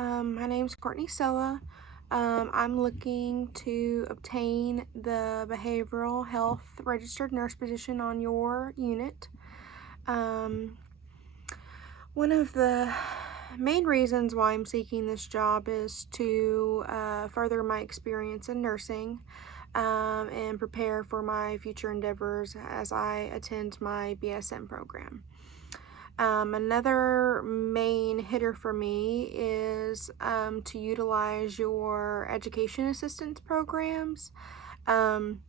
My name's Courtney Sella. I'm looking to obtain the behavioral health registered nurse position on your unit. Um, One of the main reasons why I'm seeking this job is to further my experience in nursing and prepare for my future endeavors as I attend my BSN program. Another main hitter for me is to utilize your education assistance programs. Um,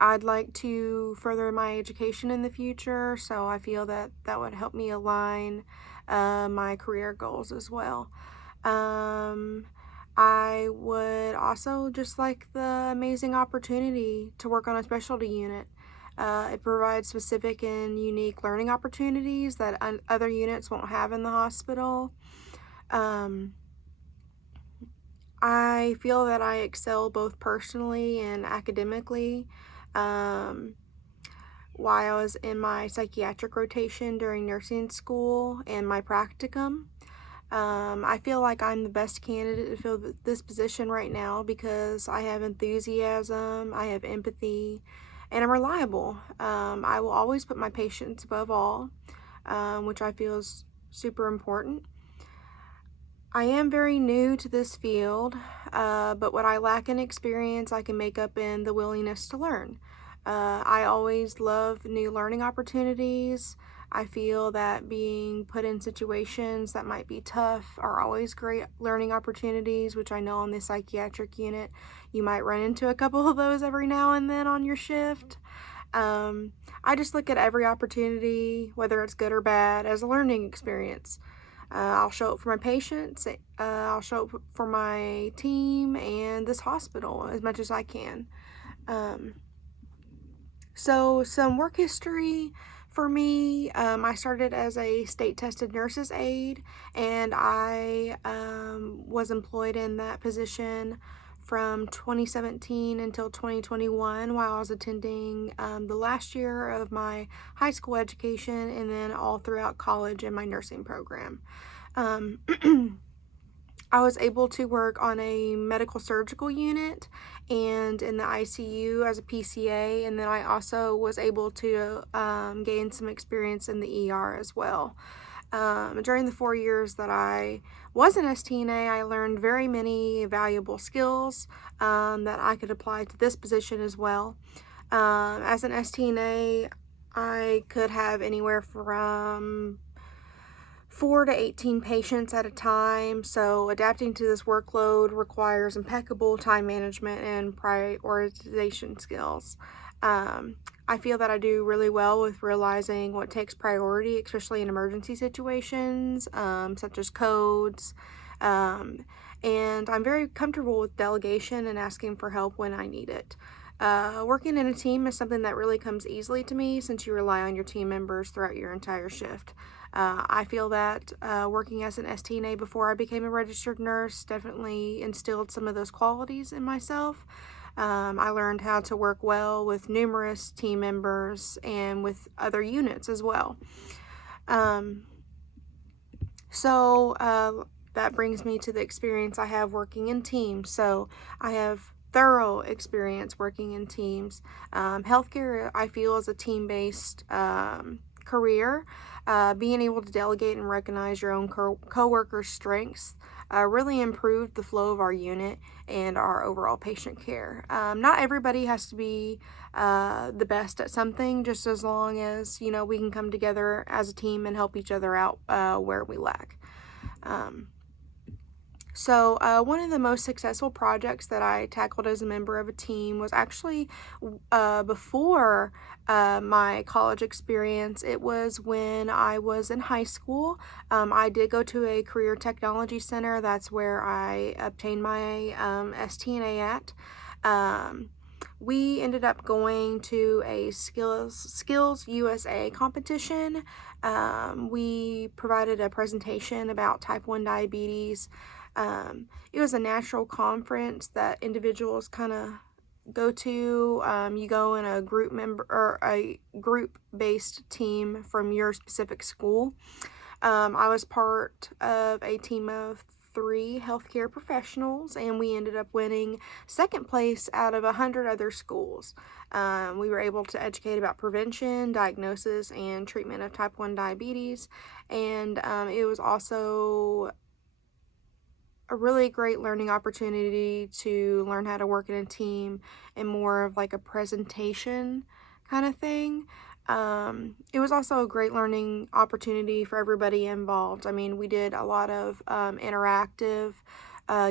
I'd like to further my education in the future, so I feel that that would help me align my career goals as well. Um, I would also just like the amazing opportunity to work on a specialty unit. It provides specific and unique learning opportunities that other units won't have in the hospital. Um, I feel that I excel both personally and academically. Um, while I was in my psychiatric rotation during nursing school and my practicum. I feel like I'm the best candidate to fill this position right now because I have enthusiasm, I have empathy, and I'm reliable. I will always put my patients above all, which I feel is super important. I am very new to this field, but what I lack in experience, I can make up in the willingness to learn. I always love new learning opportunities. I feel that being put in situations that might be tough are always great learning opportunities, which I know on the psychiatric unit, you might run into a couple of those every now and then on your shift. I just look at every opportunity, whether it's good or bad, as a learning experience. I'll show up for my patients, I'll show up for my team and this hospital as much as I can. Um, so, some work history for me, I started as a state tested nurse's aide, and I was employed in that position from 2017 until 2021 while I was attending the last year of my high school education and then all throughout college in my nursing program. Um, I was able to work on a medical surgical unit and in the ICU as a PCA, and then I also was able to gain some experience in the ER as well. During the 4 years that I was an STNA, I learned very many valuable skills that I could apply to this position as well. As an STNA, I could have anywhere from 4 to 18 patients at a time, so adapting to this workload requires impeccable time management and prioritization skills. Um, I feel that I do really well with realizing what takes priority, especially in emergency situations, such as codes. Um, and I'm very comfortable with delegation and asking for help when I need it. Working in a team is something that really comes easily to me since you rely on your team members throughout your entire shift. I feel that working as an STNA before I became a registered nurse definitely instilled some of those qualities in myself. I learned how to work well with numerous team members and with other units as well. Um, so that brings me to the experience I have working in teams. So I have thorough experience working in teams. Healthcare, I feel, is a team-based career. Being able to delegate and recognize your own co-workers' strengths really improved the flow of our unit and our overall patient care. Not everybody has to be the best at something, just as long as, you know, we can come together as a team and help each other out where we lack. One of the most successful projects that I tackled as a member of a team was actually before my college experience. It was when I was in high school. I did go to a career technology center. That's where I obtained my STNA at. We ended up going to a Skills USA competition. We provided a presentation about type 1 diabetes. It was a national conference that individuals kind of go to. You go in a group member or a group-based team from your specific school. I was part of a team of 3 healthcare professionals, and we ended up winning second place out of 100 other schools. We were able to educate about prevention, diagnosis, and treatment of type 1 diabetes, and it was also a really great learning opportunity to learn how to work in a team and more of like a presentation kind of thing. It was also a great learning opportunity for everybody involved. I mean, we did a lot of interactive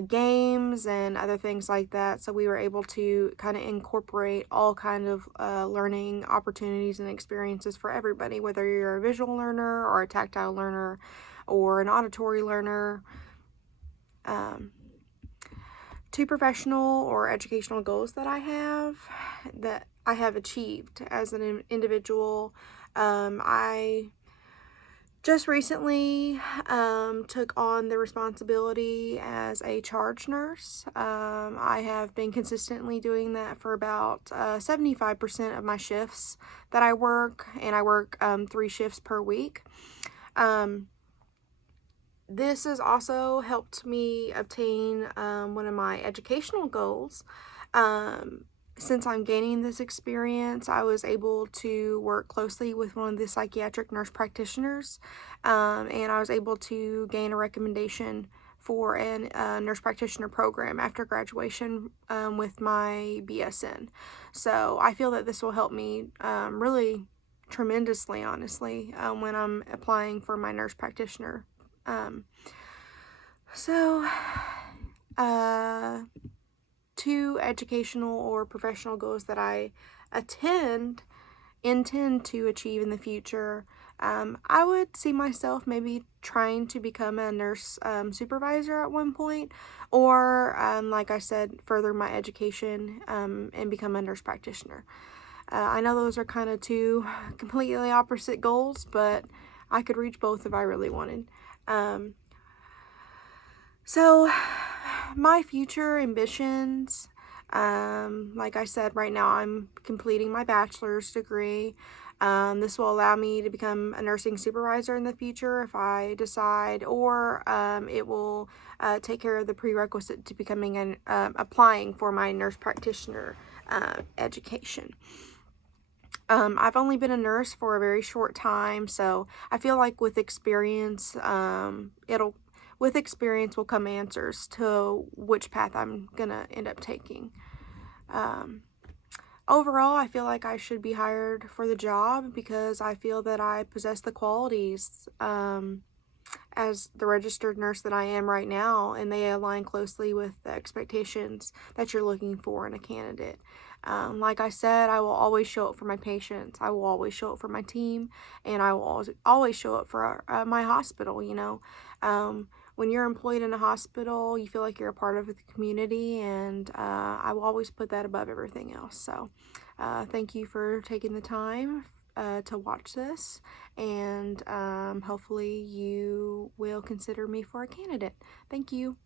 games and other things like that, so we were able to kind of incorporate all kind of learning opportunities and experiences for everybody, whether you're a visual learner or a tactile learner or an auditory learner. Um, Two professional or educational goals that I have achieved as an individual. I just recently took on the responsibility as a charge nurse. I have been consistently doing that for about 75% of my shifts that I work, and I work 3 shifts per week. This has also helped me obtain one of my educational goals. Since I'm gaining this experience, I was able to work closely with one of the psychiatric nurse practitioners, and I was able to gain a recommendation for a nurse practitioner program after graduation with my BSN. So I feel that this will help me really tremendously, honestly, when I'm applying for my nurse practitioner. Um, so, uh, 2 educational or professional goals that I intend to achieve in the future. I would see myself maybe trying to become a nurse supervisor at one point, or like I said, further my education and become a nurse practitioner. I know those are kind of 2 completely opposite goals, but I could reach both if I really wanted. So, my future ambitions, like I said, right now I'm completing my bachelor's degree. This will allow me to become a nursing supervisor in the future if I decide, or it will take care of the prerequisite to becoming applying for my nurse practitioner education. I've only been a nurse for a very short time, so I feel like with experience, with experience will come answers to which path I'm gonna end up taking. Um, Overall, I feel like I should be hired for the job because I feel that I possess the qualities as the registered nurse that I am right now, and they align closely with the expectations that you're looking for in a candidate. Like I said, I will always show up for my patients. I will always show up for my team, and I will always show up for my hospital. When you're employed in a hospital, you feel like you're a part of the community, and I will always put that above everything else. So, thank you for taking the time to watch this, and hopefully you will consider me for a candidate. Thank you.